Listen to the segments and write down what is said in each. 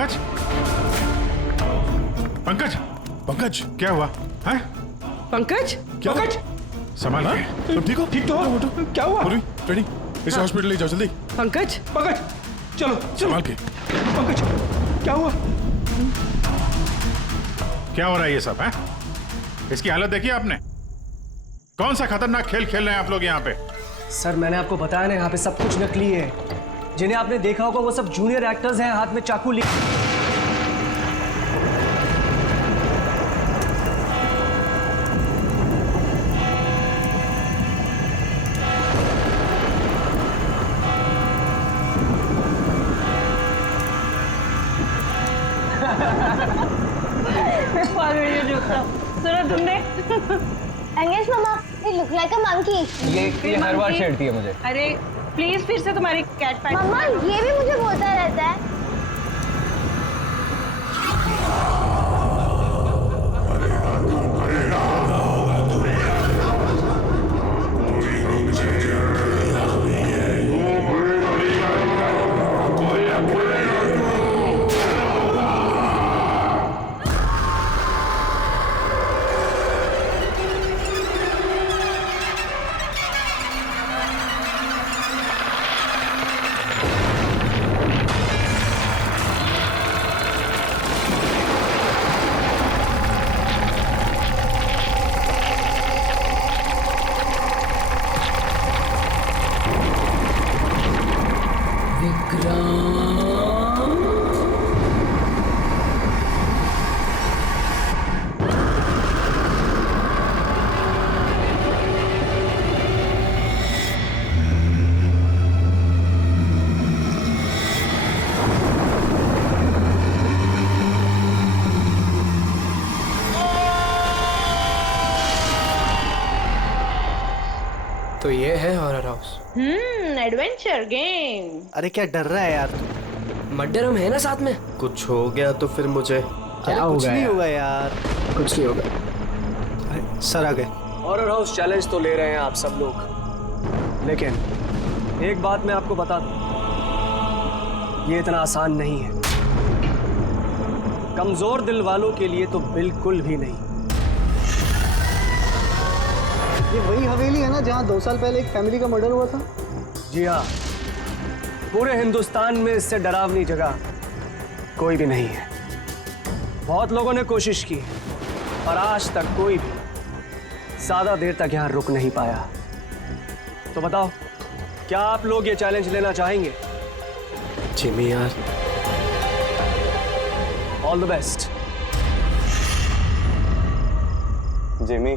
पंकज, पंकज, पंकज, क्या हुआ है? पंकज, पंकज, संभाल के। तुम ठीक हो? ठीक तो हो? क्या हुआ? रेडी, इसे हॉस्पिटल ले जाओ जल्दी। पंकज, पंकज, चलो संभाल के। पंकज, क्या हुआ? क्या हो रहा है ये सब है? इसकी हालत देखी आपने? कौन सा खतरनाक खेल खेल रहे हैं आप लोग यहाँ पे? सर मैंने आपको बताया ना, यहाँ पे सब कुछ नकली है। जिन्हें आपने देखा होगा वो सब जूनियर एक्टर्स हैं, हाथ में चाकू लिए। सुनो तुमने अंगेश मामा, ये लुक लाइक अ मंकी। ये हर बार छेड़ती है मुझे। अरे प्लीज फिर से तुम्हारी कैट पैट। मम्मा ये भी मुझे बोलता रहता है। तो ये है हॉरर हाउस। Adventure game. अरे क्या डर रहा है यार तू? मर्डर हम है ना साथ में। कुछ हो गया तो फिर मुझे क्या होगा? कुछ नहीं होगा यार, कुछ नहीं होगा। सर आ गए। हॉरर हाउस चैलेंज तो ले रहे हैं आप सब लोग, लेकिन एक बात मैं आपको बता दूं, ये इतना आसान नहीं है। कमजोर दिल वालों के लिए तो बिल्कुल भी नहीं। ये वही हवेली है ना जहाँ 2 साल पहले एक फैमिली का मर्डर हुआ था? जी हाँ, पूरे हिंदुस्तान में इससे डरावनी जगह कोई भी नहीं है। बहुत लोगों ने कोशिश की और आज तक कोई भी ज्यादा देर तक यहाँ रुक नहीं पाया। तो बताओ, क्या आप लोग ये चैलेंज लेना चाहेंगे? जिमी यार, ऑल द बेस्ट। जिमी,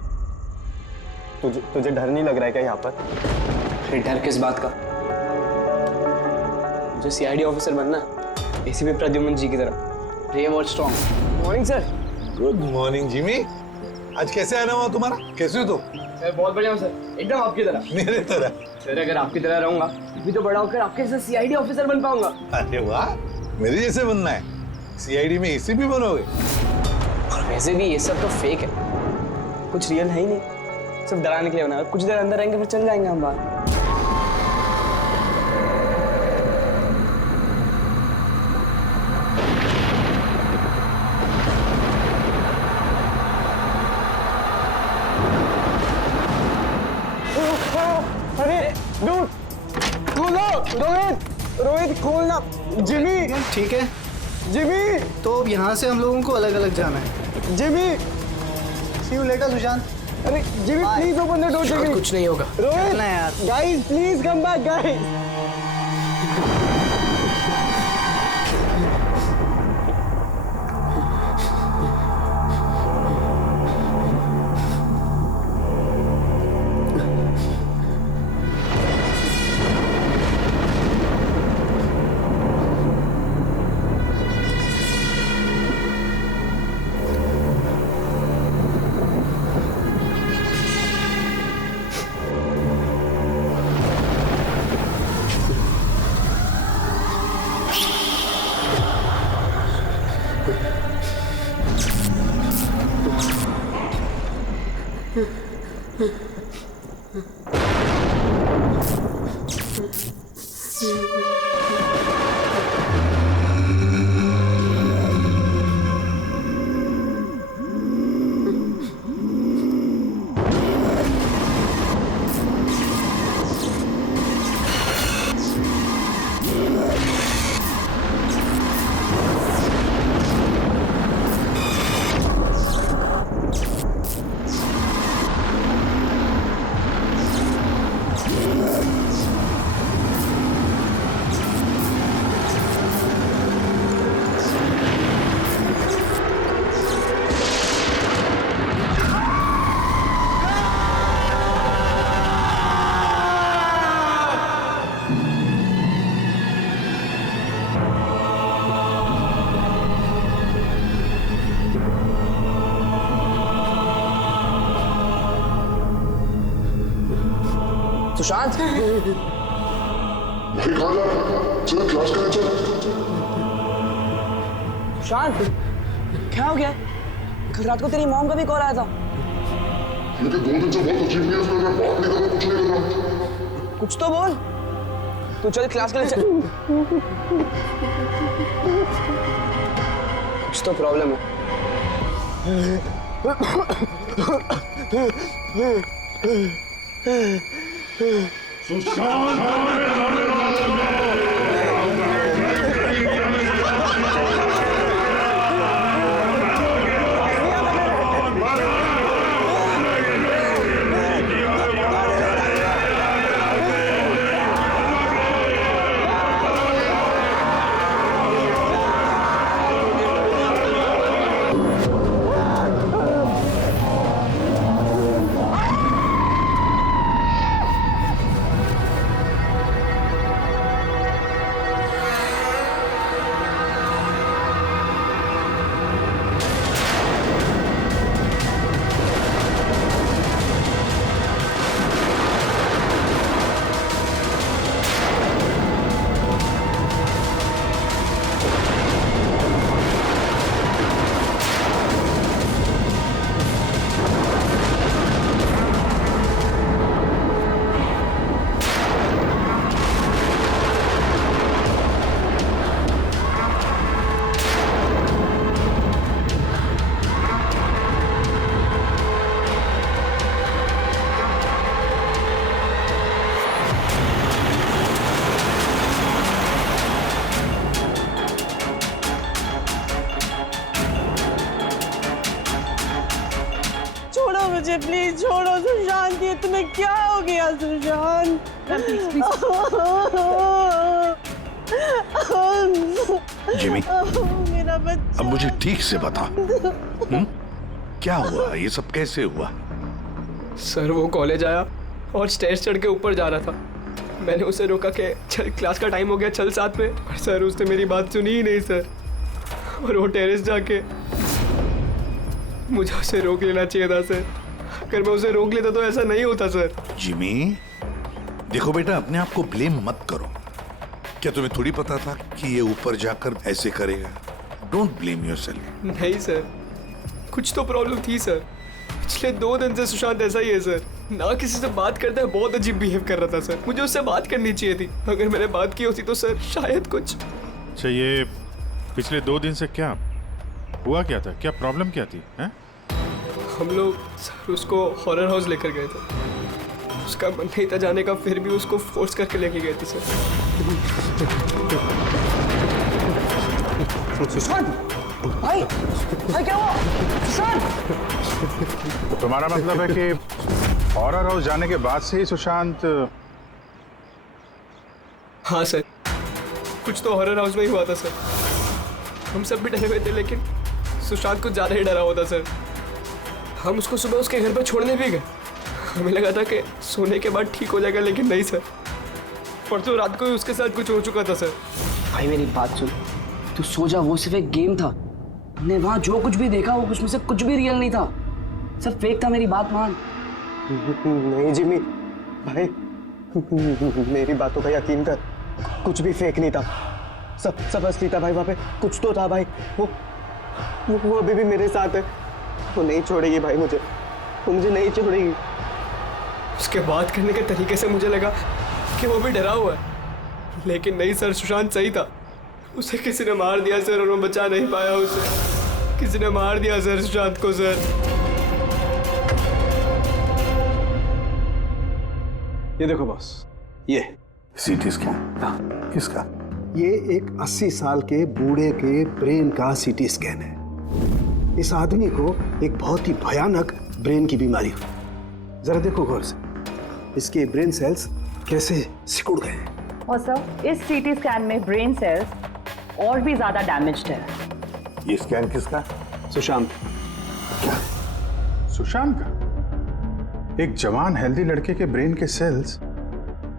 तुझे डर नहीं लग रहा है क्या यहाँ पर? डर किस बात का? मुझे सीआईडी ऑफिसर बनना है, एसीपी प्रद्युमन जी की तरह। ब्रेव और strong. Morning sir. Good morning Jimmy. आज कैसे आना हुआ तुम्हारा? कैसे हो तुम? सर बहुत बढ़िया हूँ सर, एकदम आपकी तरह। मेरे तरह? सर अगर आपकी तरह रहूंगा भी तो बड़ा होकर आपके जैसे सीआईडी ऑफिसर बन पाऊंगा। अरे वाह, मेरे जैसे बनना है? सीआईडी में एसीपी बनोगे? और वैसे भी ये सब तो फेक है, कुछ रियल है ही नहीं, सिर्फ डराने के लिए बना है। कुछ देर अंदर रहेंगे फिर चल जाएंगे हम बाहर। अरे डूड, खोलो। रोहित खोलना। जिमी। ठीक है जिमी। तो अब यहाँ से हम लोगों को अलग अलग जाना है। Jimmy. See you later Sushant. अरे Jimmy please open the door. Jimmy कुछ नहीं होगा। रोहित ना यार। Guys please come back guys. Sushant नहीं कहा जा चल क्लास करें चल सुशांत क्या हो गया? कल रात को तेरी मॉम का भी कॉल आया था। क्योंकि 2 दिन से बहुत अजीब न्यूज़ मिल रहा है, बात नहीं कर रहा, कुछ नहीं कर रहा। कुछ तो बोल। तू चल क्लास के लिए चल। कुछ तो प्रॉब्लम है। मुझे प्लीज छोड़ो सुशांत, ये तुम्हें क्या हो गया सुशांत? जिमी, मेरा बच्चा। अब मुझे ठीक से बता, क्या हुआ? ये सब कैसे हुआ? सर वो कॉलेज आया और स्टेज चढ़ के ऊपर जा रहा था। मैंने उसे रोका कि चल क्लास का टाइम हो गया, चल साथ में। पर सर उसने मेरी बात सुनी ही नहीं सर। और वो टेरेस जाके मुझे उसे रोक लेना चाहिए था सर। अगर मैं उसे रोक लेता तो ऐसा नहीं होता सर। जिमी, देखो बेटा, अपने आप को ब्लेम मत करो। क्या तुम्हें थोड़ी पता था कि ये ऊपर जाकर ऐसे करेगा? Don't blame yourself. नहीं सर, कुछ तो प्रॉब्लम थी सर। पिछले 2 दिन से सुशांत ऐसा ही है सर। ना किसी से बात करता है, बहुत अजीब बिहेव कर रहा था सर। मुझे उससे बात करनी चाहिए थी। अगर मैंने बात की होती तो सर शायद कुछ। अच्छा, ये पिछले 2 दिन से क्या हुआ? क्या था? क्या प्रॉब्लम क्या थी? हैं? हम लोग सर उसको हॉरर हाउस लेकर गए थे। उसका मन नहीं था जाने का, फिर भी उसको फोर्स करके लेके गए थे सर। सुशांत, भाई क्या हुआ? सुशांत, तो तुम्हारा मतलब है कि हॉरर हाउस जाने के बाद से ही सुशांत? हाँ सर, कुछ तो हॉरर हाउस में ही हुआ था सर। हम सब भी डरे हुए थे, लेकिन सुशांत कुछ ज्यादा ही डरा हुआ था सर। हम उसको सुबह उसके घर पर छोड़ने भी गए। हमें लगा था कि सोने के बाद ठीक हो जाएगा, लेकिन नहीं सर। परसों रात को ही उसके साथ कुछ हो चुका था सर। भाई मेरी बात सुन, तू सो जा। वो सिर्फ एक गेम था। हमने वहां जो कुछ भी देखा वो उसमें से कुछ भी रियल नहीं था, सब फेक था। मेरी बात मान। नहीं जिमी भाई, मेरी बातों का यकीन कर, कुछ भी फेक नहीं था, सब असली था भाई। वहाँ पे कुछ तो था भाई। वो अभी भी मेरे साथ है। वो नहीं छोड़ेगी भाई मुझे, वो मुझे नहीं छोड़ेगी। उसके बात करने के तरीके से मुझे लगा कि वो भी डरा हुआ है, लेकिन नहीं सर, सुशांत सही था। उसे किसी ने मार दिया सर, और मैं बचा नहीं पाया उसे। किसी ने मार दिया सर सुशांत को सर। ये देखो बॉस, ये सीटी स्कैन किसका? ये एक 80 साल के बूढ़े के ब्रेन का सीटी स्कैन है। इस आदमी को एक बहुत ही भयानक ब्रेन की बीमारी हुई। जरा देखो गौर से, इसके ब्रेन सेल्स कैसे सिकुड़ गए हैं। और सर, इस सीटी स्कैन में ब्रेन सेल्स और भी ज्यादा डैमेज्ड है। ये स्कैन किसका? सुशांत। क्या? सुशांत का? एक जवान हेल्दी लड़के के ब्रेन के सेल्स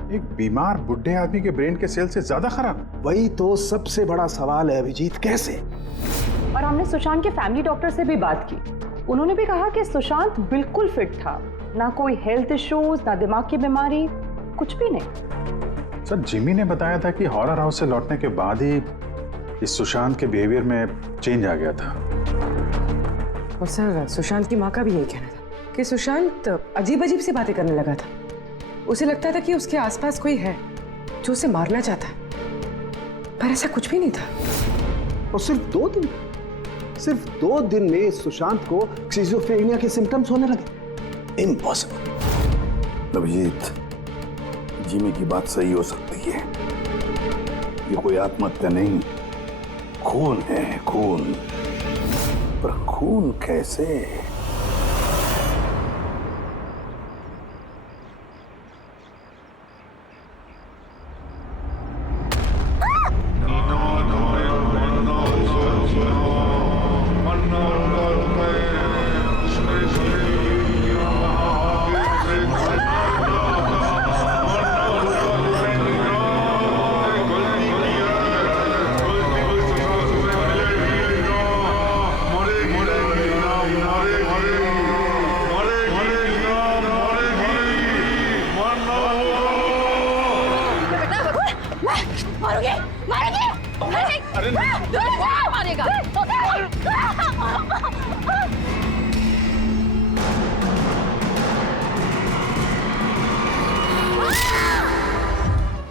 एक बीमार बुढ़े आदमी के ब्रेन के सेल से ज्यादा खराब? वही तो सबसे बड़ा सवाल है अभिजीत, कैसे? और हमने सुशांत के फैमिली डॉक्टर से भी बात की। उन्होंने भी कहा कि सुशांत बिल्कुल फिट था, ना कोई हेल्थ इश्यूज, ना दिमाग की बीमारी। कुछ भी नहीं। सर जिमी ने बताया था कि हॉरर हाउस से लौटने के बाद ही इस सुशांत के बिहेवियर में चेंज आ गया था। और सर सुशांत की माँ का भी यही कहना था कि सुशांत अजीब अजीब सी बातें करने लगा था। उसे लगता था कि उसके आसपास कोई है जो उसे मारना चाहता है, पर ऐसा कुछ भी नहीं था। और सिर्फ 2 दिन में सुशांत को स्किज़ोफ्रेनिया के सिम्टम्स होने लगे। इम्पॉसिबल। अभिजीत, जिमी की बात सही हो सकती है। ये कोई आत्महत्या नहीं, खून है खून। पर खून कैसे?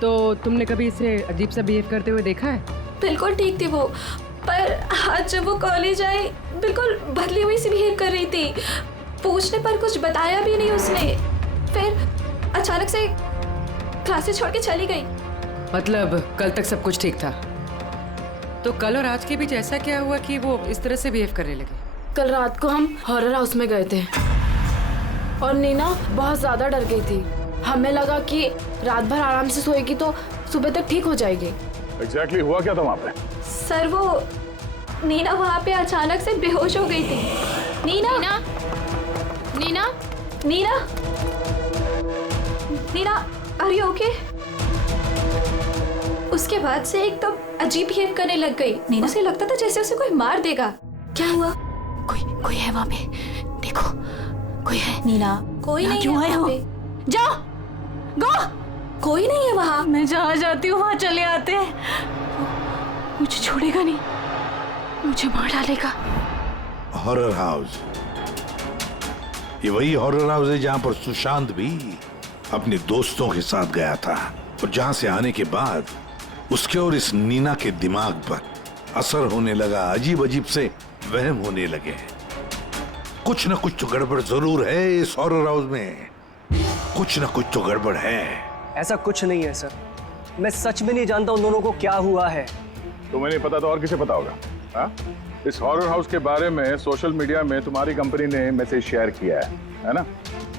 तो तुमने कभी इसे अजीब सा बिहेव करते हुए देखा है? बिल्कुल ठीक थी वो, पर आज जब वो कॉलेज आई बिल्कुल बदली हुई सी बिहेव कर रही थी। पूछने पर कुछ बताया भी नहीं उसने। फिर अचानक से क्लासेस छोड़ के चली गई। मतलब कल तक सब कुछ ठीक था, तो कल और आज के बीच ऐसा क्या हुआ कि वो इस तरह से बिहेव करने लगे? कल रात को हम हॉरर हाउस में गए थे और नीना बहुत ज्यादा डर गई थी। हमें लगा कि रात भर आराम से सोएगी तो सुबह तक ठीक हो जाएगी। एग्जैक्टली हुआ क्या था वहाँ पे? सर वो नीना वहाँ पे अचानक से बेहोश हो गई थी। Neena Neena Neena Neena Neena are you okay? उसके बाद से एकदम अजीब बिहेव करने लग गई। नीना से लगता था जैसे उसे कोई मार देगा। क्या हुआ? कोई है वहाँ पे, देखो कोई है। नीना कोई नहीं क्यों है आए हो? वहाँ पे। जाओ गो, कोई नहीं है वहाँ। मैं जहाँ जाती हूँ वहाँ चले आते हैं। मुझे छोड़ेगा नहीं, मुझे मार डालेगा। हॉरर हाउस, ये वही हॉरर हाउस है जहां पर सुशांत भी अपने दोस्तों के साथ गया था और जहां से आने के बाद उसके और इस नीना के दिमाग पर असर होने लगा। अजीब अजीब से वहम होने लगे। कुछ न कुछ तो गड़बड़ जरूर है इस हॉरर हाउस में, कुछ न कुछ तो गड़बड़ है। ऐसा कुछ नहीं है सर, मैं सच में नहीं जानता उन दोनों को क्या हुआ है। तुम्हें नहीं पता तो और किसे पता होगा? हाँ? इस हॉरर हाउस के बारे में सोशल मीडिया में तुम्हारी कंपनी ने मैसेज शेयर किया है ना?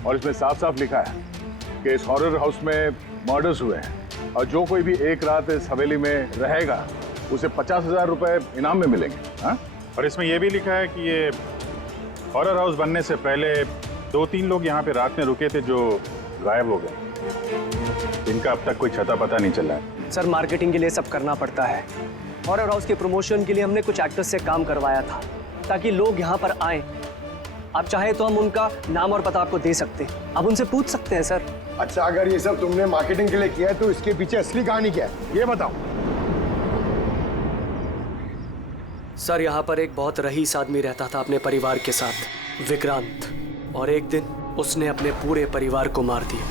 और इसमें साफ साफ लिखा है कि इस हॉरर हाउस में मर्डर्स हुए हैं और जो कोई भी एक रात इस हवेली में रहेगा उसे 50,000 रुपए इनाम में मिलेंगे। हाँ? और इसमें यह भी लिखा है कि ये हॉरर हाउस बनने से पहले 2-3 लोग यहाँ पे रात में रुके थे जो गायब हो गए। इनका अब तक कोई छता पता नहीं चला है। सर मार्केटिंग के लिए सब करना पड़ता है। हॉरर हाउस के प्रमोशन के लिए हमने कुछ एक्टर्स से काम करवाया था ताकि लोग यहाँ पर आए। आप चाहे तो हम उनका नाम और पता आपको दे सकते हैं, आप उनसे पूछ सकते हैं सर। अच्छा, अगर ये सब तुमने मार्केटिंग के लिए किया है तो इसके पीछे असली कहानी क्या है ये बताओ। सर यहाँ पर एक बहुत रईस आदमी रहता था अपने परिवार के साथ, विक्रांत, और एक दिन उसने अपने पूरे परिवार को मार दिया।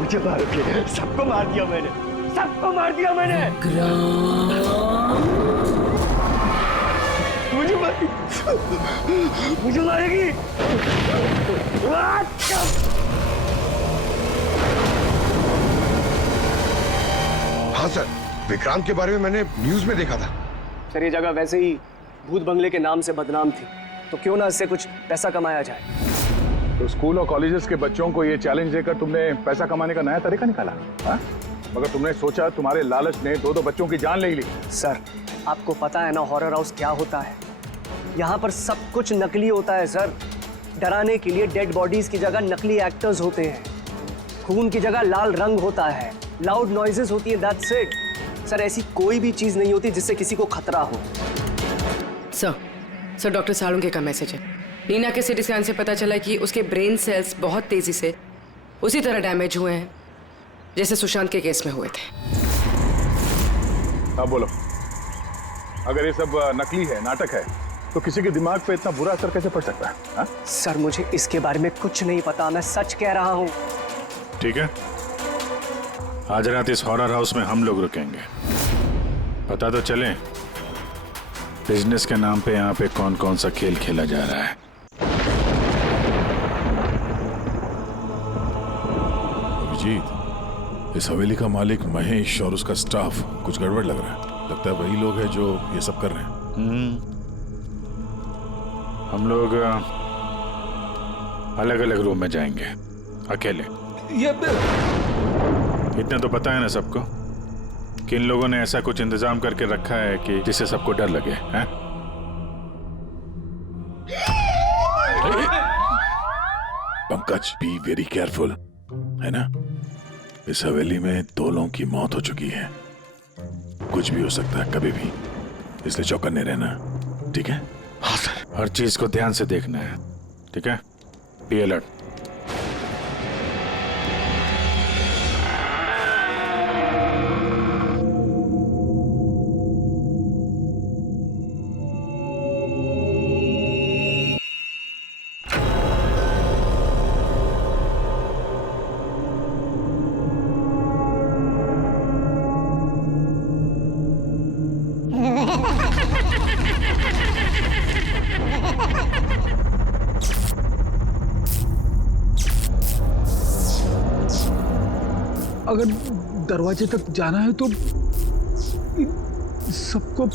मुझे मारो, सबको मार दिया मैंने, सबको मार दिया मैंने। मुझे मारेगी। हाँ सर, विक्रांत के बारे में मैंने न्यूज में देखा था। सर ये जगह वैसे ही भूत बंगले के नाम से बदनाम थी, तो क्यों ना इससे कुछ पैसा कमाया जाए। तो स्कूल और कॉलेजेस के बच्चों को ये चैलेंज देकर तुमने पैसा कमाने का नया तरीका निकाला। हाँ? मगर तुमने सोचा तुम्हारे लालच ने 2 बच्चों की जान ले ली। सर आपको पता है ना हॉरर हाउस क्या होता है? यहाँ पर सब कुछ नकली होता है सर। डराने के लिए डेड बॉडीज की जगह नकली एक्टर्स होते हैं, खून की जगह लाल रंग होता है, लाउड नॉइजेस होती है, दैट्स इट। सर ऐसी कोई भी चीज नहीं होती जिससे किसी को खतरा हो। सर डॉक्टर सालुंके का मैसेज है। नीना के सीटी स्कैन से पता चला कि उसके ब्रेन सेल्स बहुत तेजी से उसी तरह डैमेज हुए हैं जैसे सुशांत के केस में हुए थे। अब बोलो, अगर ये सब नकली है, नाटक है, तो किसी के दिमाग पे इतना बुरा असर कैसे पड़ सकता है? हा? सर मुझे इसके बारे में कुछ नहीं पता, मैं सच कह रहा हूँ। ठीक है, आज रात इस हॉरर हाउस में हम लोग रुकेंगे। पता तो चले बिजनेस के नाम पे यहाँ पे कौन कौन सा खेल खेला जा रहा है। अभिजीत, इस हवेली का मालिक महेश और उसका स्टाफ कुछ गड़बड़ लग रहा है। लगता है वही लोग हैं जो ये सब कर रहे हैं। हम लोग अलग अलग रूम में जाएंगे, अकेले। इतना तो पता है ना सबको कि इन लोगों ने ऐसा कुछ इंतजाम करके रखा है कि जिससे सबको डर लगे, हैं? पंकज, बी वेरी केयरफुल, है ना? इस हवेली में 2 लोगों की मौत हो चुकी है, कुछ भी हो सकता है कभी भी, इसलिए चौकन्ने रहना, ठीक है? हाँ सर। हर चीज को ध्यान से देखना है, ठीक है? Be alert. अगर दरवाजे तक जाना है तो सबको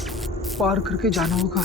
पार करके जाना होगा।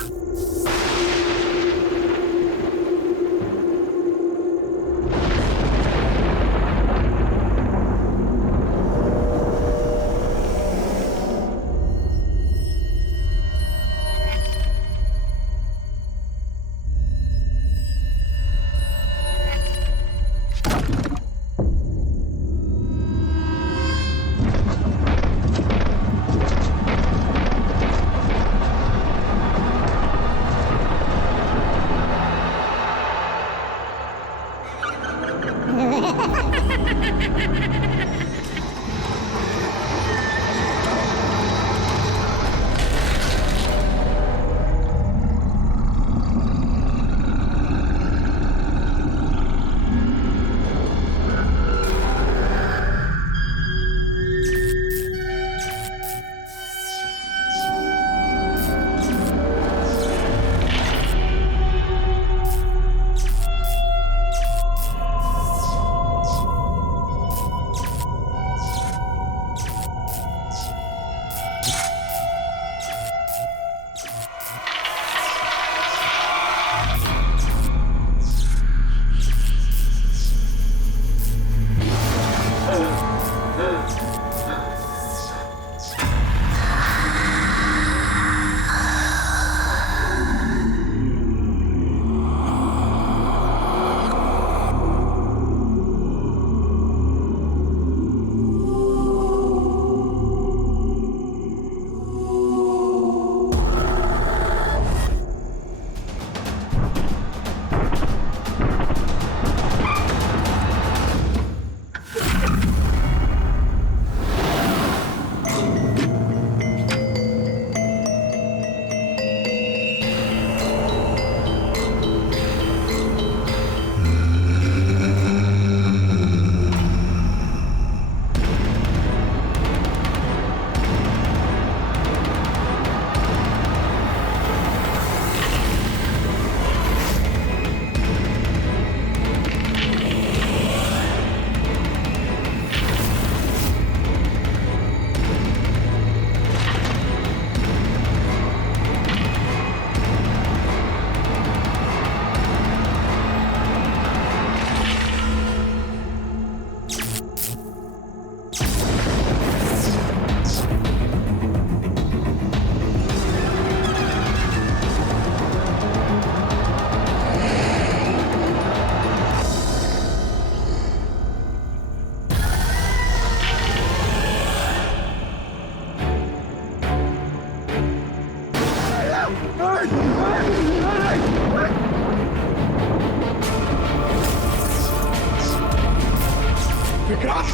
विक्रांत!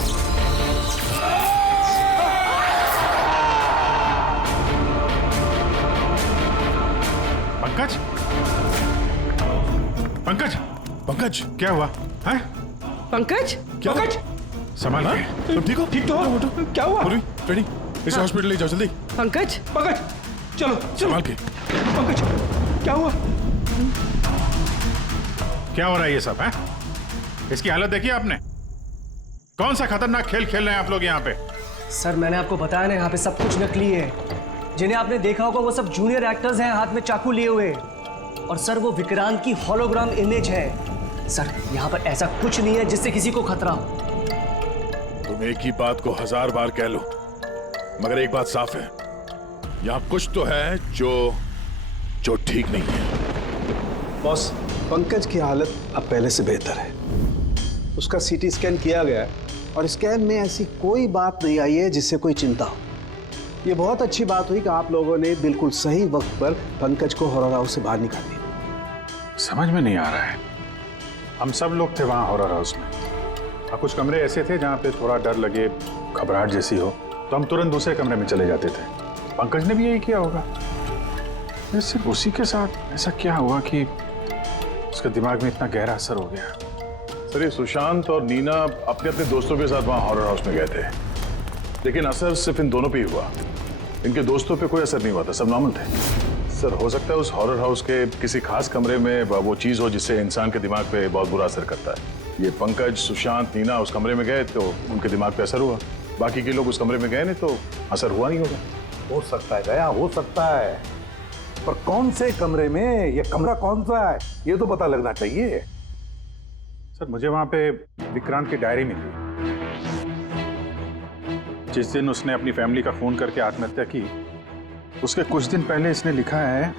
पंकज, पंकज, पंकज, क्या हुआ है? पंकज, क्या? पंकज, संभाल के। तुम ठीक हो? ठीक तो हो? क्या हुआ? रेडी, इसे हॉस्पिटल ले जाओ जल्दी। पंकज, पंकज, चलो संभाल के। पंकज, क्या हुआ? क्या हो रहा है ये सब है? इसकी हालत देखी आपने? कौन सा खतरनाक खेल खेल रहे हैं आप लोग यहाँ पे? सर मैंने आपको बताया ना, यहाँ पे सब कुछ नकली है। जिन्हें आपने देखा होगा वो सब जूनियर एक्टर्स हैं, हाथ में चाकू लिए हुए। और सर वो विक्रांत की होलोग्राम इमेज है। सर यहाँ पर ऐसा कुछ नहीं है जिससे किसी को खतरा हो। तुम एक ही बात को 1000 बार कह लो, मगर एक बात साफ है, यहाँ कुछ तो है जो ठीक नहीं है। बॉस, पंकज की हालत अब पहले से बेहतर है। उसका सीटी स्कैन किया गया है और स्कैन में ऐसी कोई बात नहीं आई है जिससे कोई चिंता हो। ये बहुत अच्छी बात हुई कि आप लोगों ने बिल्कुल सही वक्त पर पंकज को हॉरर हाउस से बाहर निकाल दिया। समझ में नहीं आ रहा है, हम सब लोग थे वहाँ हॉरर हाउस में और कुछ कमरे ऐसे थे जहाँ पे थोड़ा डर लगे, घबराहट जैसी हो तो हम तुरंत दूसरे कमरे में चले जाते थे। पंकज ने भी यही किया होगा। सिर्फ उसी के साथ ऐसा क्या हुआ कि उसके दिमाग में इतना गहरा असर हो गया? सर ये सुशांत और नीना अपने अपने दोस्तों के साथ वहाँ हॉरर हाउस में गए थे, लेकिन असर सिर्फ इन दोनों पे ही हुआ। इनके दोस्तों पे कोई असर नहीं हुआ था, सब नॉर्मल थे। सर हो सकता है उस हॉरर हाउस के किसी खास कमरे में वो चीज़ हो जिससे इंसान के दिमाग पे बहुत बुरा असर करता है। ये पंकज, सुशांत, नीना उस कमरे में गए तो उनके दिमाग पे असर हुआ, बाकी के लोग उस कमरे में गए नहीं तो असर हुआ नहीं होगा। हो सकता है गया, हो सकता है, पर कौन से कमरे में, ये कमरा कौन सा है ये तो पता लगना चाहिए। सर मुझे वहां पे विक्रांत की डायरी मिली। जिस दिन उसने अपनी फैमिली का फोन करके आत्महत्या की, उसके कुछ दिन पहले इसने लिखा है,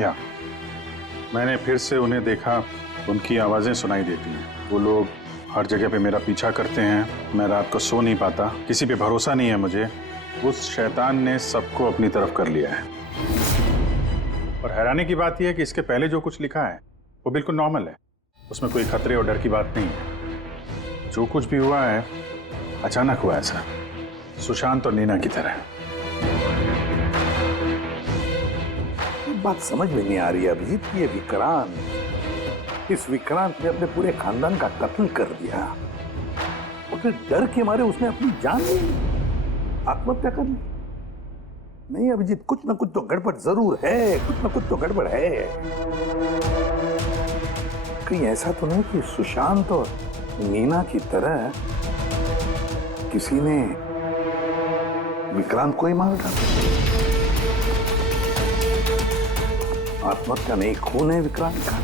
या मैंने फिर से उन्हें देखा, उनकी आवाजें सुनाई देती हैं। वो लोग हर जगह पे मेरा पीछा करते हैं, मैं रात को सो नहीं पाता, किसी पे भरोसा नहीं है मुझे। उस शैतान ने सबको अपनी तरफ कर लिया है। और हैरानी की बात यह है कि इसके पहले जो कुछ लिखा है वो बिल्कुल नॉर्मल है, उसमें कोई खतरे और डर की बात नहीं है। जो कुछ भी हुआ है अचानक हुआ, ऐसा सुशांत और नीना की तरह। बात समझ में नहीं आ रही है अभिजीत कि ये विक्रांत, इस विक्रांत ने अपने पूरे खानदान का कत्ल कर दिया और फिर डर के मारे उसने अपनी जान ली, आत्महत्या कर ली। नहीं अभिजीत, कुछ ना कुछ तो गड़बड़ जरूर है, कुछ ना कुछ तो गड़बड़ है। कहीं ऐसा तो नहीं कि सुशांत और नीना की तरह किसी ने विक्रांत को ही मार डाला? आत्महत्या नहीं, खून है विक्रांत का।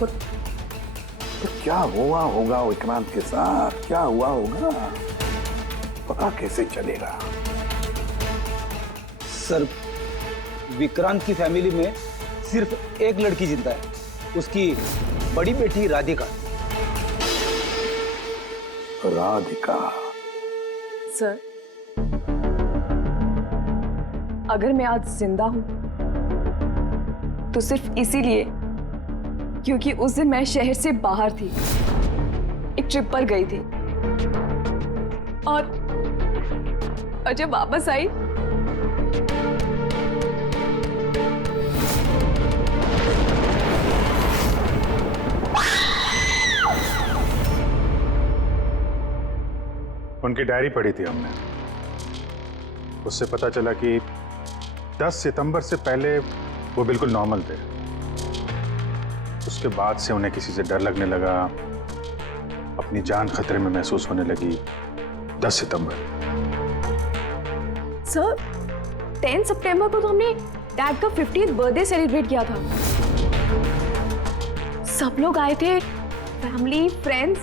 पर क्या हुआ होगा विक्रांत के साथ, क्या हुआ होगा, पता कैसे चलेगा? सर, विक्रांत की फैमिली में सिर्फ एक लड़की जिंदा है, उसकी बड़ी बेटी राधिका। राधिका? सर, अगर मैं आज जिंदा हूं तो सिर्फ इसीलिए क्योंकि उस दिन मैं शहर से बाहर थी, एक ट्रिप पर गई थी और जब वापस आई उनकी डायरी पढ़ी थी हमने, उससे पता चला कि 10 सितंबर से पहले वो बिल्कुल नॉर्मल थे। उसके बाद से उन्हें किसी से डर लगने लगा, अपनी जान खतरे में महसूस होने लगी। 10 सितंबर। सर, 10 सितंबर को तो हमने डैड का 50th बर्थडे सेलिब्रेट किया था। सब लोग आए थे, फैमिली, फ्रेंड्स,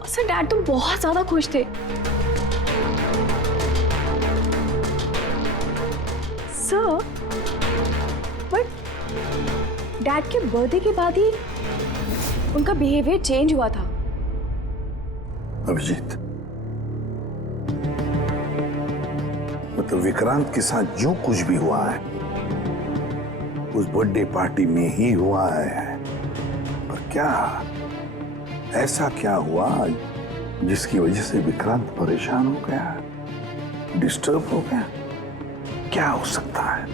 और सर डैड तो बहुत ज्यादा खुश थे। सर, बट डैड के बर्थडे के बाद ही उनका बिहेवियर चेंज हुआ था। अभिजीत, मतलब विक्रांत के साथ जो कुछ भी हुआ है उस बर्थडे पार्टी में ही हुआ है, पर ऐसा क्या हुआ जिसकी वजह से विक्रांत परेशान हो गया, डिस्टर्ब हो गया? क्या हो सकता है?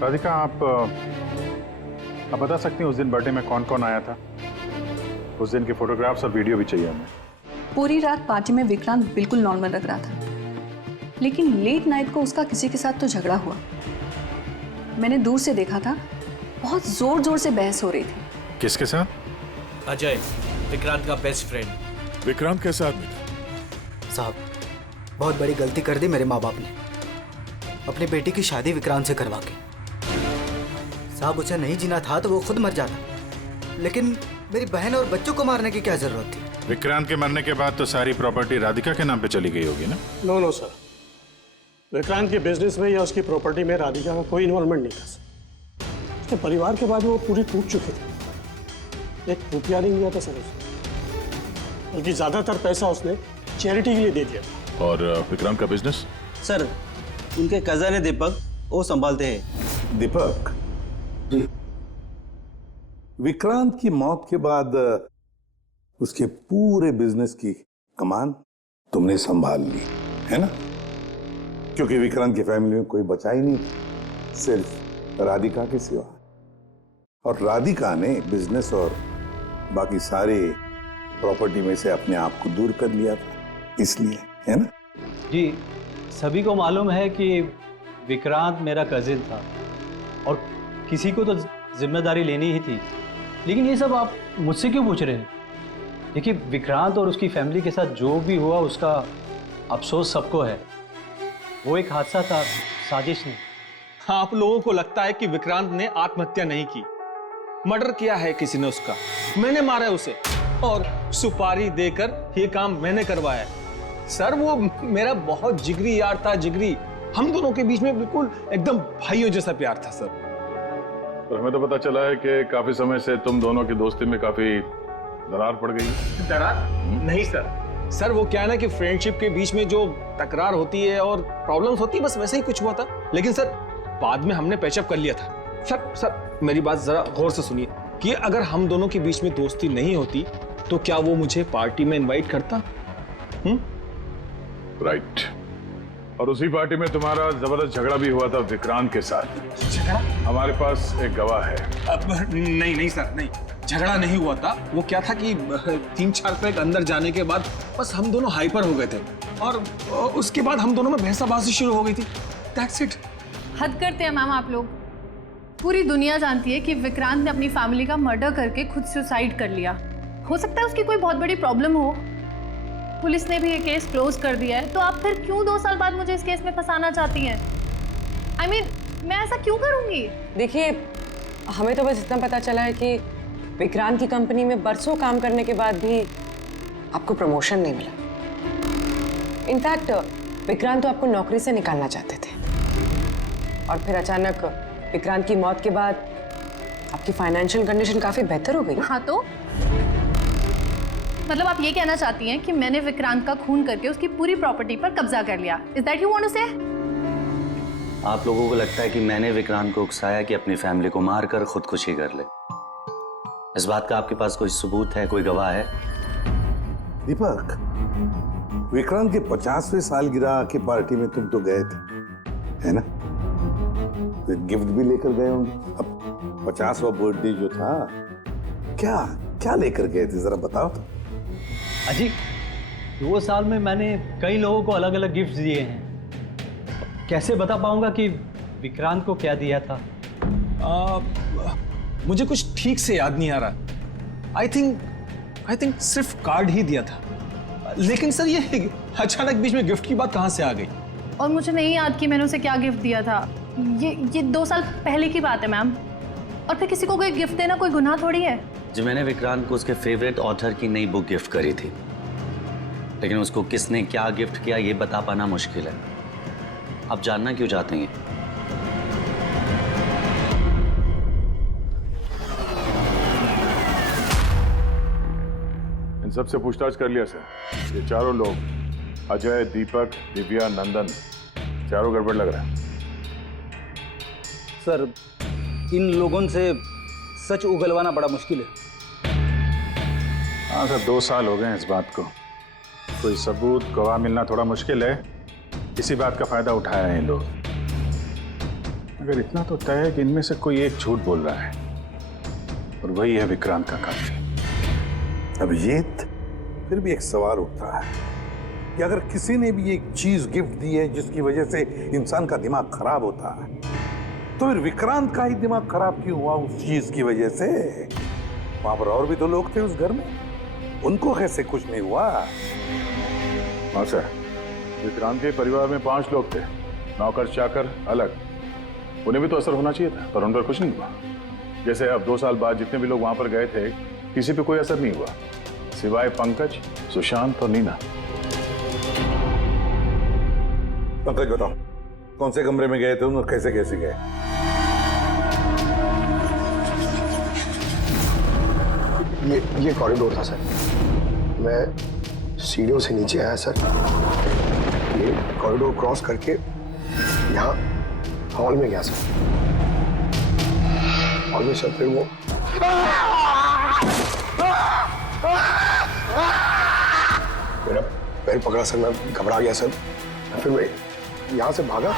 राधिका, आप बता सकती हैं उस दिन बर्थडे में कौन कौन आया था? उस दिन के फोटोग्राफ्स और वीडियो भी चाहिए हमें। पूरी रात पार्टी में विक्रांत बिल्कुल नॉर्मल लग रहा था, लेकिन लेट नाइट को उसका किसी के साथ तो झगड़ा हुआ। मैंने दूर से देखा था, बहुत जोर जोर से बहस हो रही थी। किसके साथ? अजय, विक्रांत का बेस्ट फ्रेंड। विक्रांत कैसा आदमी था? साहब, बहुत बड़ी गलती कर दी मेरे माँ बाप ने, अपनी बेटी की शादी विक्रांत से करवा के। साहब, उसे नहीं जीना था तो वो खुद मर जाता, लेकिन मेरी बहन और बच्चों को मारने की क्या जरूरत थी? विक्रांत के मरने के बाद तो सारी प्रॉपर्टी राधिका के नाम पे चली गई होगी ना? नो सर, विक्रांत के बिजनेस में या उसकी प्रॉपर्टी में राधिका का कोई इन्वॉल्वमेंट नहीं था सर। उसके परिवार के बाद वो पूरी टूट चुकी थी। एक रुपया नहीं दिया था सर उसने, बल्कि ज्यादातर पैसा उसने चैरिटी के लिए दे दिया था। और विक्रांत का बिजनेस? सर, उनके कजन है दीपक, वो संभालते हैं। दीपक जी, विक्रांत की मौत के बाद उसके पूरे बिजनेस की कमान तुमने संभाल ली है ना? क्योंकि विक्रांत की फैमिली में कोई बचा ही नहीं, सिर्फ राधिका के सिवा। और राधिका ने बिजनेस और बाकी सारे प्रॉपर्टी में से अपने आप को दूर कर लिया था, इसलिए, है ना? जी, सभी को मालूम है कि विक्रांत मेरा कजिन था और किसी को तो जिम्मेदारी लेनी ही थी, लेकिन ये सब आप मुझसे क्यों पूछ रहे हैं? देखिए, विक्रांत और उसकी फैमिली के साथ जो भी हुआ उसका अफसोस सबको है। वो एक हादसा था, साजिश नहीं। आप लोगों को लगता है कि विक्रांत ने आत्महत्या नहीं की, मर्डर किया है किसी ने उसका। मैंने मारा है उसे और सुपारी देकर ये काम मैंने करवाया है। सर, वो मेरा बहुत जिगरी यार था, जिगरी। हम दोनों के बीच में बिल्कुल एकदम भाइयों जैसा प्यार था सर। और हमें तो पता चला है कि काफी समय से तुम दोनों की दोस्ती में काफी दरार पड़ गई। दरार? नहीं सर। सर, वो क्या है ना कि फ्रेंडशिप के बीच में जो तकरार होती है और प्रॉब्लम्स होती है, बस वैसे ही कुछ हुआ था। लेकिन सर, बाद में हमने पैचअप कर लिया था। सर मेरी बात जरा गौर से सुनिए कि अगर हम दोनों के बीच में दोस्ती नहीं होती तो क्या वो मुझे पार्टी में इनवाइट करता? राइट। और उसी पार्टी में तुम्हारा जबरदस्त झगड़ा भी हुआ था विक्रांत के साथ। झगड़ा? हमारे पास एक गवाह है। नहीं सर, नहीं, झगड़ा नहीं हुआ था। वो क्या था कि 3-4 पैक अंदर जाने के बाद बस हम दोनों हाइपर हो गए थे और उसके बाद हम दोनों में बहसाबाजी शुरू हो गई थी। That's it. हद करते हैं मैम आप लोग। पूरी दुनिया जानती है कि विक्रांत ने अपनी फैमिली का मर्डर करके खुद सुसाइड कर लिया। हो सकता है उसकी कोई बहुत बड़ी प्रॉब्लम हो, पुलिस ने भी ये केस क्लोज कर दिया है, तो आप फिर क्यों 2 साल बाद मुझे इस केस में फंसाना चाहती हैं? I mean, मैं ऐसा क्यों करूंगी? देखिए, हमें तो बस इतना पता चला है कि विक्रांत की कंपनी में बरसों काम करने के बाद भी आपको प्रमोशन नहीं मिला। इनफैक्ट विक्रांत तो आपको नौकरी से निकालना चाहते थे, और फिर अचानक विक्रांत की मौत के बाद आपकी फाइनेंशियल कंडीशन काफी बेहतर हो गई। हाँ, तो मतलब आप ये कहना चाहती हैं कि मैंने विक्रांत का खून करके उसकी पूरी प्रॉपर्टी पर कब्जा कर लिया? Is that you want to say? आप लोगों को लगता है कि मैंने विक्रांत को उकसाया कि अपनी फैमिली को मारकर खुदकुशी कर ले। इस बात का आपके पास कोई सबूत है, कोई गवाह है? दीपक, विक्रांत के 50वें सालगिरह की पार्टी में तुम तो गए थे, है ना? तो गिफ्ट भी लेकर गए होंगे। अब 50वां बर्थडे जो था, क्या क्या लेकर गए थे, जरा बताओ तो। अजी, 2 साल में मैंने कई लोगों को अलग अलग गिफ्ट दिए हैं। कैसे बता पाऊंगा कि विक्रांत को क्या दिया था? मुझे कुछ ठीक से याद नहीं आ रहा। आई थिंक सिर्फ कार्ड ही दिया था। लेकिन सर, ये अचानक बीच में गिफ्ट की बात कहाँ से आ गई? और मुझे नहीं याद कि मैंने उसे क्या गिफ्ट दिया था। ये 2 साल पहले की बात है मैम। और फिर किसी को कोई गिफ्ट देना कोई गुनाह थोड़ी है। जी, मैंने विक्रांत को उसके फेवरेट ऑथर की नई बुक गिफ्ट करी थी, लेकिन उसको किसने क्या गिफ्ट किया ये बता पाना मुश्किल है। आप जानना क्यों चाहते हैं? इन सबसे पूछताछ कर लिया सर। ये चारों लोग, अजय, दीपक, दिव्या, नंदन, चारों गड़बड़ लग रहा है। सर, इन लोगों से सच उगलवाना बड़ा मुश्किल है। हाँ सर, 2 साल हो गए हैं इस बात को। कोई सबूत गवाह मिलना थोड़ा मुश्किल है, इसी बात का फायदा उठाया है इन लोग। अगर इतना तो तय है कि इनमें से कोई एक झूठ बोल रहा है और वही है विक्रांत का कातिल। अभिजीत, फिर भी एक सवाल उठता है कि अगर किसी ने भी एक चीज गिफ्ट दी है जिसकी वजह से इंसान का दिमाग खराब होता है, तो फिर विक्रांत का ही दिमाग खराब क्यों हुआ उस चीज की वजह से? वहां पर और भी तो लोग थे उस घर में, उनको कैसे कुछ नहीं हुआ? हाँ सर, विक्रांत के परिवार में 5 लोग थे, नौकर चाकर अलग। उन्हें भी तो असर होना चाहिए था, पर उन पर कुछ नहीं हुआ। जैसे अब 2 साल बाद जितने भी लोग वहां पर गए थे, किसी पे कोई असर नहीं हुआ, सिवाय पंकज, सुशांत और नीना। पंकज बताओ, कौन से कमरे में गए थे और कैसे कैसे गए? ये कॉरिडोर था सर। मैं सीढ़ियों से नीचे आया सर, ये कॉरिडोर क्रॉस करके यहाँ हॉल में गया सर। हॉल में सर फिर वो मेरा पैर पकड़ा सर, मैं घबरा गया सर। फिर मैं यहाँ से भागा,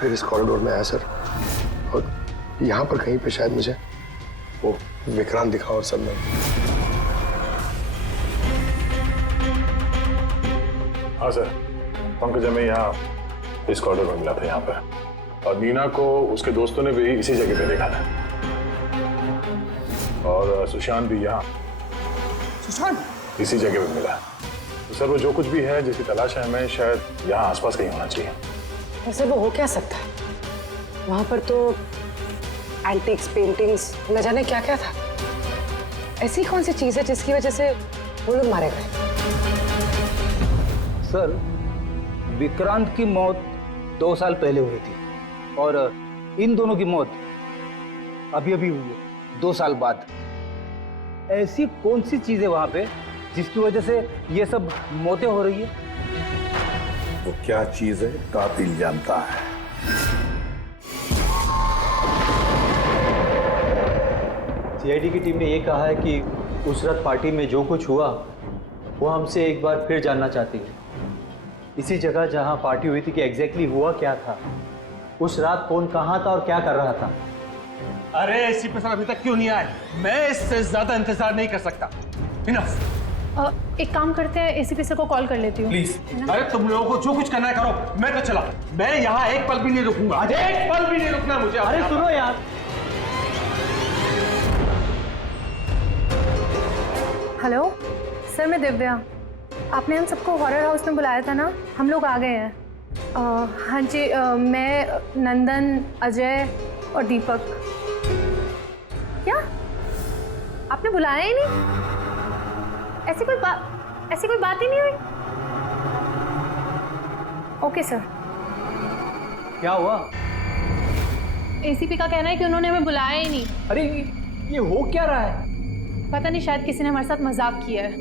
फिर इस कॉरिडोर में आया सर, और यहाँ पर कहीं पे शायद मुझे वो विक्रांत दिखा और सब में। हाँ सर, पंकज हमें यहाँ इस कॉरिडोर में मिला था यहाँ पर, और नीना को उसके दोस्तों ने भी इसी जगह पे देखा था, और सुशांत भी यहाँ इसी जगह पे मिला। तो सर वो जो कुछ भी है जिसकी तलाश है हमें, शायद यहाँ आसपास कहीं होना चाहिए। वैसे वो हो क्या सकता है? वहां पर तो एंटीक्स, पेंटिंग्स, न जाने क्या क्या था। ऐसी कौन सी चीज है जिसकी वजह से वो लोग मारे गए? सर, विक्रांत की मौत 2 साल पहले हुई थी और इन दोनों की मौत अभी अभी हुई है 2 साल बाद। ऐसी कौन सी चीज है वहां पे जिसकी वजह से ये सब मौतें हो रही है? वो क्या चीज है कातिल जानता है। सीआईडी की टीम ने ये कहा है कि उस रात पार्टी में जो कुछ हुआ वो हमसे एक बार फिर जानना चाहती है। इसी जगह जहां पार्टी हुई थी कि एग्जैक्टली हुआ क्या था, उस रात कौन कहां था और क्या कर रहा था। अरे एसीपी सर अभी तक क्यों नहीं आए? मैं इससे ज्यादा इंतजार नहीं कर सकता। इनफ। एक काम करते हैं, एसीपी सर को कॉल कर लेती हूँ। प्लीज। अरे तुम लोगों को जो कुछ करना है करो, मैं तो चला। मैं यहाँ एक पल भी नहीं रुकूंगा, एक पल भी नहीं रुकना मुझे। अरे सुनो यार, हेलो सर, मैं दिव्या। आपने हम सबको हॉरर हाउस में बुलाया था ना, हम लोग आ गए हैं। हाँ जी, मैं, नंदन, अजय और दीपक। क्या आपने बुलाया ही नहीं? ऐसी कोई बात ही नहीं हुई? Okay sir. क्या हुआ? एसीपी का कहना है कि उन्होंने हमें बुलाया ही नहीं। अरे ये हो क्या रहा है? पता नहीं, शायद किसी ने हमारे साथ मजाक किया है।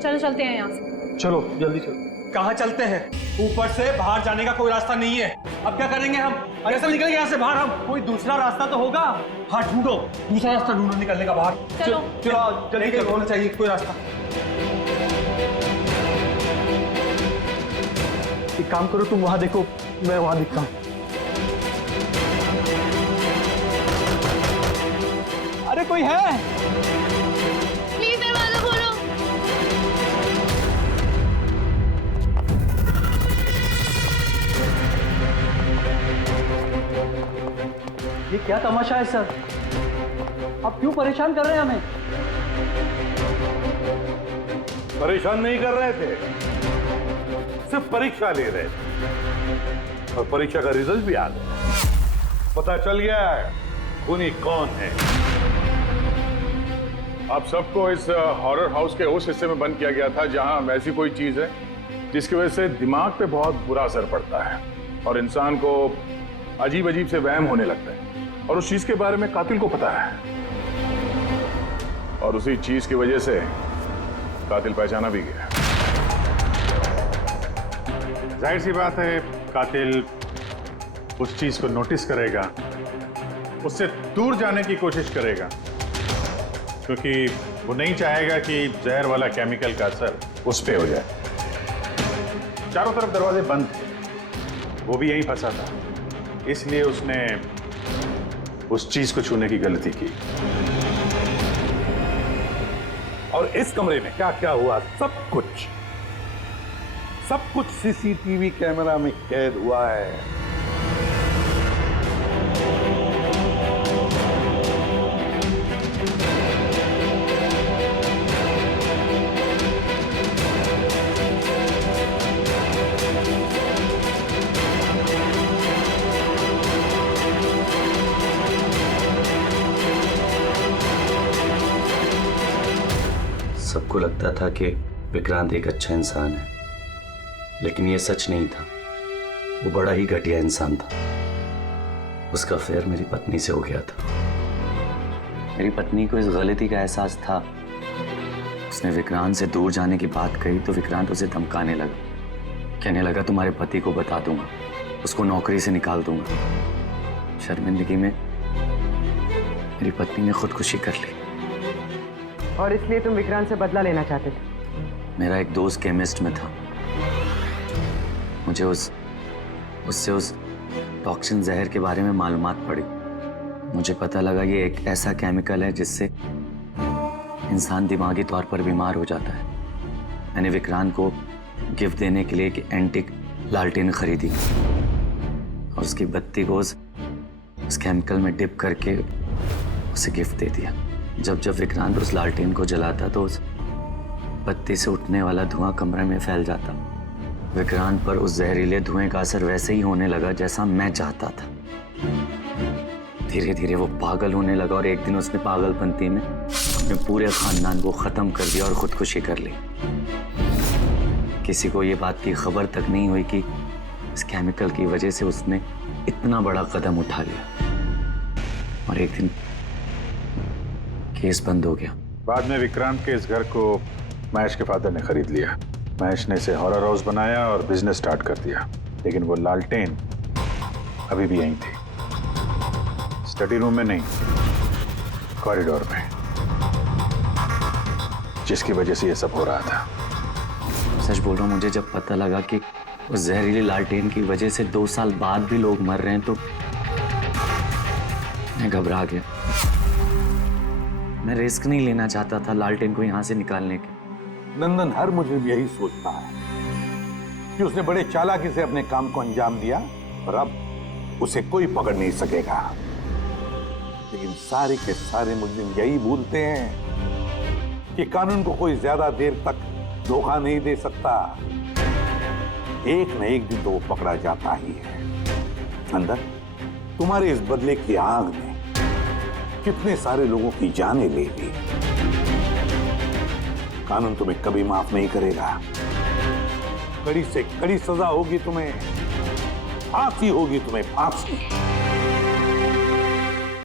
चलो चलते हैं यहाँ से। चलो जल्दी चलो। कहाँ चलते हैं? ऊपर से बाहर जाने का कोई रास्ता नहीं है। अब क्या करेंगे हम? कैसे निकलेंगे यहाँ से बाहर हम? कोई दूसरा रास्ता तो होगा। हाँ ढूंढो, दूसरा रास्ता ढूंढो निकलने का बाहर। चलो चलो जल्दी होना चाहिए कोई रास्ता। एक काम करो, तुम वहां देखो, मैं वहां दिखता हूँ। अरे कोई है? प्लीज दरवाजा खोलो। ये क्या तमाशा है सर? आप क्यों परेशान कर रहे हैं हमें? परेशान नहीं कर रहे थे, सिर्फ परीक्षा ले रहे थे, और परीक्षा का रिजल्ट भी आ गया। पता चल गया है खूनी कौन है। आप सबको इस हॉरर हाउस के उस हिस्से में बंद किया गया था जहां ऐसी कोई चीज है जिसकी वजह से दिमाग पे बहुत बुरा असर पड़ता है और इंसान को अजीब अजीब से वहम होने लगता है, और उस चीज के बारे में कातिल को पता है, और उसी चीज की वजह से कातिल पहचाना भी गया। जाहिर सी बात है कातिल उस चीज को नोटिस करेगा, उससे दूर जाने की कोशिश करेगा, क्योंकि वो नहीं चाहेगा कि जहर वाला केमिकल का असर उस पे हो जाए। चारों तरफ दरवाजे बंद थे, वो भी यहीं फंसा था, इसलिए उसने उस चीज को छूने की गलती की। और इस कमरे में क्या क्या हुआ सब कुछ सीसीटीवी कैमरा में कैद हुआ है। सबको लगता था कि विक्रांत एक अच्छा इंसान है, लेकिन ये सच नहीं था। वो बड़ा ही घटिया इंसान था। उसका अफेयर मेरी पत्नी से हो गया था। मेरी पत्नी को इस गलती का एहसास था। उसने विक्रांत से दूर जाने की बात कही तो विक्रांत उसे धमकाने लगा, कहने लगा तुम्हारे पति को बता दूंगा, उसको नौकरी से निकाल दूंगा। शर्मिंदगी में मेरी पत्नी ने खुदकुशी कर ली। और इसलिए तुम विक्रांत से बदला लेना चाहते थे? मेरा एक दोस्त केमिस्ट में था। मुझे उससे उस टॉक्सिन जहर के बारे में मालूमात पड़ी। मुझे पता लगा ये एक ऐसा केमिकल है जिससे इंसान दिमागी तौर पर बीमार हो जाता है। मैंने विक्रांत को गिफ्ट देने के लिए एक एंटीक लालटेन खरीदी और उसकी बत्ती को उस केमिकल में डिप करके उसे गिफ्ट दे दिया। जब विक्रांत उस लालटेन को जलाता तो उस बत्ती से उठने वाला धुआं कमरे में फैल जाता। विक्रांत पर उस जहरीले धुएं का असर वैसे ही होने लगा जैसा मैं चाहता था। धीरे धीरे वो पागल होने लगा और एक दिन उसने पागलपंती में अपने पूरे खानदान को खत्म कर दिया और खुदकुशी कर ली। किसी को ये बात की खबर तक नहीं हुई कि इस केमिकल की वजह से उसने इतना बड़ा कदम उठा लिया। और एक दिन केस बंद हो गया। बाद में विक्रांत के इस घर को महेश के फादर ने खरीद लिया। महेश ने इसे हॉरर हाउस बनाया और बिजनेस स्टार्ट कर दिया, लेकिन वो लालटेन अभी भी यहीं थी। स्टडी रूम में नहीं, कॉरिडोर में, जिसकी वजह से ये सब हो रहा था। सच बोल रहा हूँ, मुझे जब पता लगा कि उस जहरीली लालटेन की वजह से 2 साल बाद भी लोग मर रहे हैं तो मैं घबरा गया। मैं रिस्क नहीं लेना चाहता था लालटेन को यहाँ से निकालने के। नंदन हर मुझे यही सोचता है कि उसने बड़े चालाकी से अपने काम को अंजाम दिया और अब उसे कोई पकड़ नहीं सकेगा। लेकिन सारे के सारे मुजरिम यही भूलते हैं कि कानून को कोई ज्यादा देर तक धोखा नहीं दे सकता। एक न एक दिन तो वो पकड़ा जाता ही है। नंदन, तुम्हारे इस बदले की आग ने कितने सारे लोगों की जानें ले ली। कानून तुम्हें कभी माफ नहीं करेगा। कड़ी से कड़ी सजा होगी तुम्हें, फांसी होगी तुम्हें, फांसी।